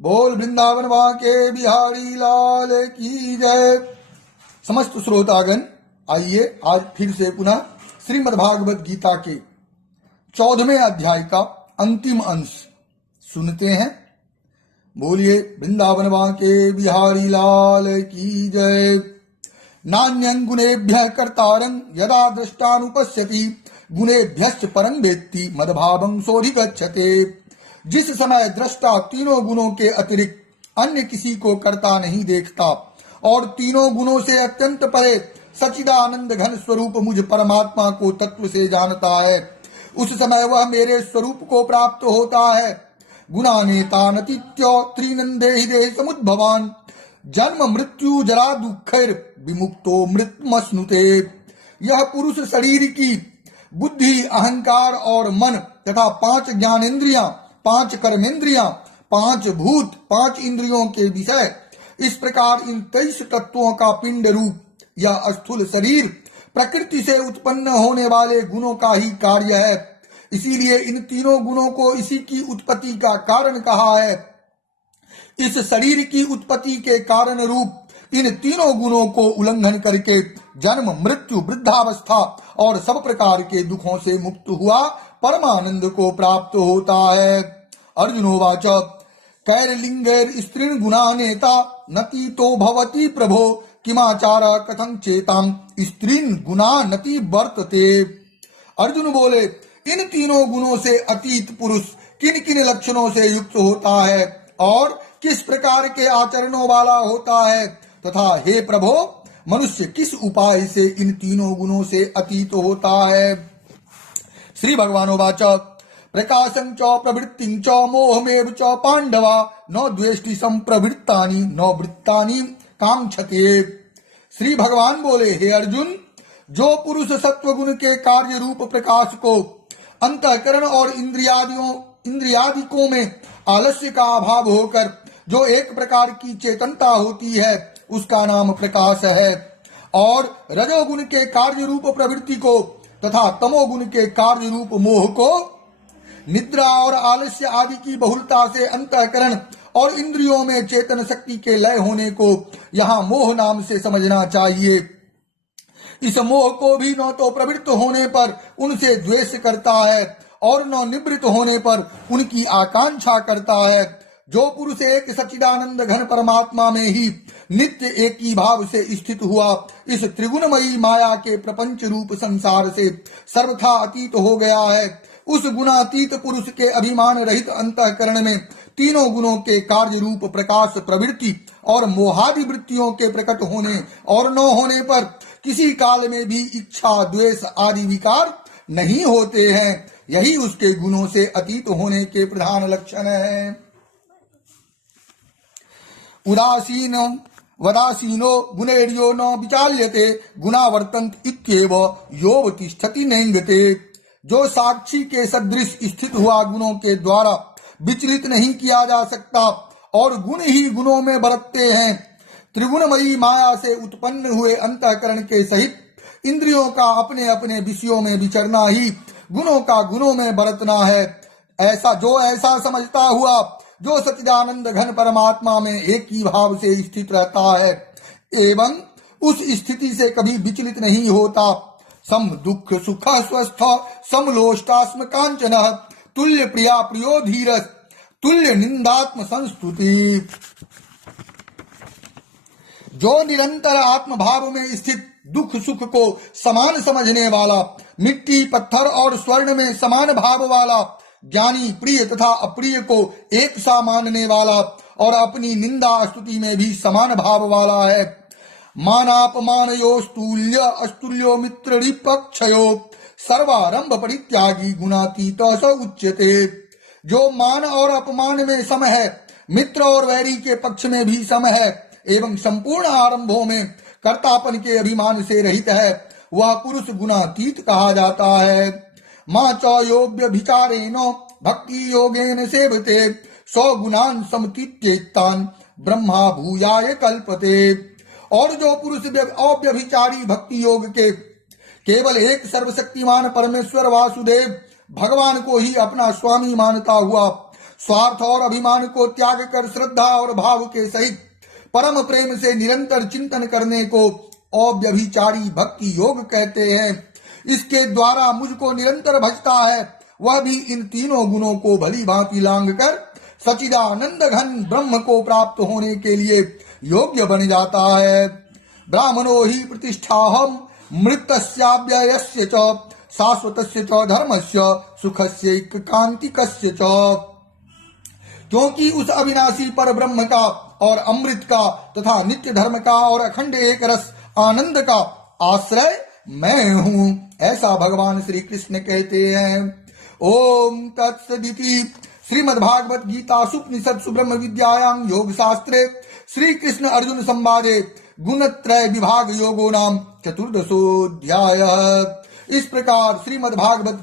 बोल वृंदावन के बिहारी लाल की जय। समस्त श्रोतागण, आइए आज फिर से पुनः श्रीमद्भागवत गीता के 14वें अध्याय का अंतिम अंश सुनते हैं। बोलिए वृंदावन के बिहारी लाल की जय। नान्यं गुणेभ्यः कर्तारं यदा दृष्टानुपश्यति गुणेभ्यश्च परं वेत्ति मद्भावं सोऽधिगच्छते। जिस समय दृष्टा तीनों गुणों के अतिरिक्त अन्य किसी को करता नहीं देखता और तीनों गुणों से अत्यंत परे सच्चिदानंद घन स्वरूप मुझ परमात्मा को तत्व से जानता है, उस समय वह मेरे स्वरूप को प्राप्त होता है। गुणानेतानतीत्यो त्रिनंदेहि देहि समुद्भवान् जन्म मृत्यु जरा दुःखैर विमुक्तो मृत्युमश्नुते। यह पुरुष शरीर की बुद्धि, अहंकार और मन तथा 5 ज्ञानेन्द्रियां, 5 कर्मेंद्रियां, 5 भूत, 5 इंद्रियों के विषय, इस प्रकार इन 23 तत्वों का पिंड रूप या स्थूल शरीर प्रकृति से उत्पन्न होने वाले गुणों का ही कार्य है। इसीलिए इन तीनों गुणों को इसी की उत्पत्ति का कारण कहा है। इस शरीर की उत्पत्ति के कारण रूप इन तीनों गुणों को उल्लंघन करके जन्म, मृत्यु, वृद्धावस्था और सब प्रकार के दुखों से मुक्त हुआ परमानंद को प्राप्त होता है। अर्जुनोवाच कैर्लिंगैर स्त्रीण गुणानेता नति तो भवति प्रभो किमाचार कथं चेताम स्त्रीण गुणा नति वर्तते। अर्जुन बोले, इन तीनों गुणों से अतीत पुरुष किन किन लक्षणों से युक्त होता है और किस प्रकार के आचरणों वाला होता है, तथा हे प्रभो मनुष्य किस उपाय से इन तीनों गुणों से अतीत होता है। श्री भगवानोवाच प्रकाशं च प्रवृत्तिं च मोहमेव च पांडवा न द्वेष्टि संप्रवृत्तानि न वृत्तानि कांक्षते। श्री भगवान बोले, हे अर्जुन, जो पुरुष सत्व गुण के कार्य रूप प्रकाश को अंतःकरण और इंद्रियादिकों में आलस्य का अभाव होकर जो एक प्रकार की चेतनता होती है उसका नाम प्रकाश है, और रजोगुण के कार्य रूप प्रवृत्ति को तथा तमोगुण के कार्य रूप मोह को निद्रा और आलस्य आदि की बहुलता से अंतःकरण और इंद्रियों में चेतन शक्ति के लय होने को यहाँ मोह नाम से समझना चाहिए। इस मोह को भी न तो प्रवृत्त होने पर उनसे द्वेष करता है और न निवृत्त होने पर उनकी आकांक्षा करता है। जो पुरुष एक सच्चिदानंद घन परमात्मा में ही नित्य एक ही भाव से स्थित हुआ इस त्रिगुणमयी माया के प्रपंच रूप संसार से सर्वथा अतीत हो गया है, उस गुणातीत पुरुष के अभिमान रहित अंतःकरण में तीनों गुणों के कार्य रूप प्रकाश, प्रवृत्ति और मोहादि वृत्तियों के प्रकट होने और न होने पर किसी काल में भी इच्छा, द्वेष आदि विकार नहीं होते हैं। यही उसके गुणों से अतीत होने के प्रधान लक्षण है। उदासीनो वदासीनो गुणेर्यो न विचाल्यते गुणावर्तन्त इत्येव यो तिष्ठति नैंगते। जो साक्षी के सदृश स्थित हुआ गुणों के द्वारा विचलित नहीं किया जा सकता और गुण ही गुणों में बरतते हैं। त्रिगुणमयी माया से उत्पन्न हुए अंतःकरण के सहित इंद्रियों का अपने अपने विषयों में विचरना ही गुणों का गुणों में बरतना है। ऐसा समझता हुआ जो सच्चिदानंद घन परमात्मा में एक ही भाव से स्थित रहता है एवं उस स्थिति से कभी विचलित नहीं होता। सम दुख सुख स्वस्थ समलोष्टास्म कांचन तुल्य प्रिया प्रियो धीरस तुल्य निंदात्म संस्तुति। जो निरंतर आत्म भाव में स्थित दुख सुख को समान समझने वाला, मिट्टी पत्थर और स्वर्ण में समान भाव वाला, ज्ञानी प्रिय तथा अप्रिय को एक सा मानने वाला और अपनी निंदा स्तुति में भी समान भाव वाला है। मानापमानयोस्तुल्य अस्तुल्यो मित्रपक्षयो सर्वारंभ परित्यागी गुणातीत स उच्यते। जो मान और अपमान में सम है, मित्र और वैरी के पक्ष में भी सम है एवं संपूर्ण आरंभों में कर्तापन के अभिमान से रहित है, वह पुरुष गुणातीत कहा जाता है। मां च योग्य विचारेण भक्ति योगेन सेवते सौ गुणान समतीत्येतान ब्रह्मा भूयाय कल्पते। और जो पुरुष अव्यभिचारी भक्ति योग के केवल एक सर्वशक्तिमान परमेश्वर वासुदेव भगवान को ही अपना स्वामी मानता हुआ स्वार्थ और अभिमान को त्याग कर श्रद्धा और भाव के सहित परम प्रेम से निरंतर चिंतन करने को अव्यभिचारी भक्ति योग कहते हैं। इसके द्वारा मुझको निरंतर भजता है, वह भी इन तीनों गुणों को भली भांति लांग कर सचिदानंद घन ब्रह्म को प्राप्त होने के लिए योग्य बन जाता है। ब्राह्मणो ही प्रतिष्ठाहम मृतस्याव्ययस्य च शाश्वतस्य च धर्मस्य सुखस्य कांतिकस्य च। क्योंकि उस अविनाशी पर ब्रह्म का और अमृत का तथा नित्य धर्म का और अखंड एक रस आनंद का आश्रय मैं हूँ, ऐसा भगवान श्री कृष्ण कहते हैं। ओम तत्सदिति श्रीमद्भागवत गीता सुपनिषत्सु ब्रह्म विद्यायां योग शास्त्रे श्री कृष्ण अर्जुन संवादे गुणत्रय विभाग योगो नाम चतुर्दशोऽध्यायः। इस प्रकार श्रीमद्भागवत